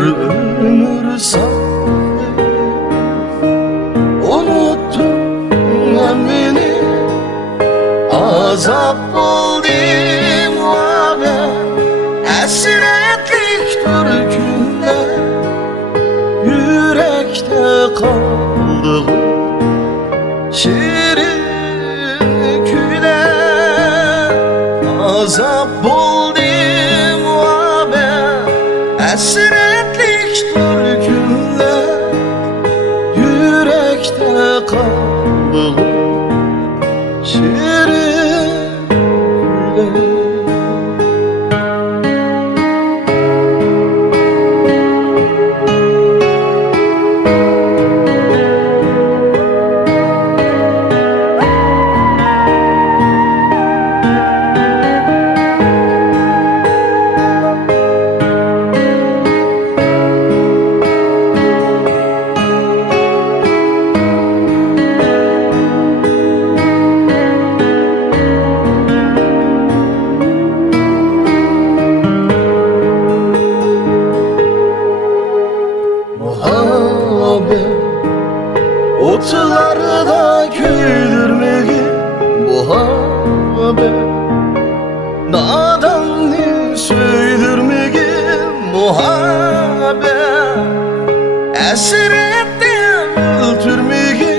ömür sandı. Unuttun beni, azap oldum ve esretlik türkünde yürekte kaldı şirin küle. Azap oldum ve esretlik türkünde yürekte kaldı şirin küle. Otlarda güldürmeyi muhabbet, nadanlığı söydürmeyi muhabbet, esrette öldürmeyi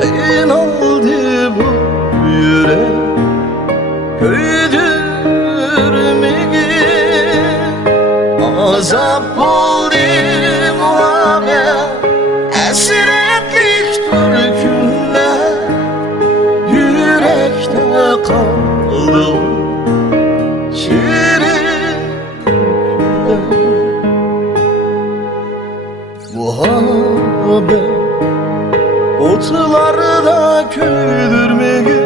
kıyın oldu bu yürek, köydürmeyi azap oldu muhabbet. Esretlik türkünde yürekte kaldı şirin küle. Muhabbet otlarda köydürmeyi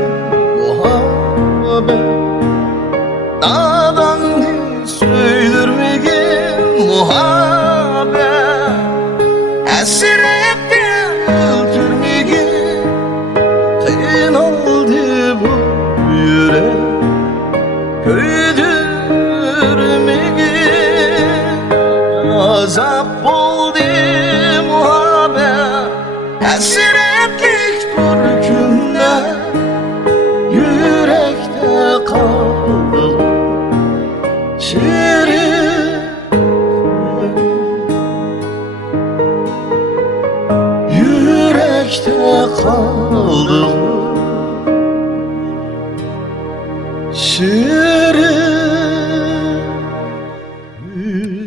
muhabbet, nadanlı söydürmeyi muhabbet, esrette öldürmeyi kıyın oldu bu yürek, köydürmeyi azap oldu muhabbet. Esretlik türkünde yürekte kaldı şirin küle. Yürekte kaldı şirin küle.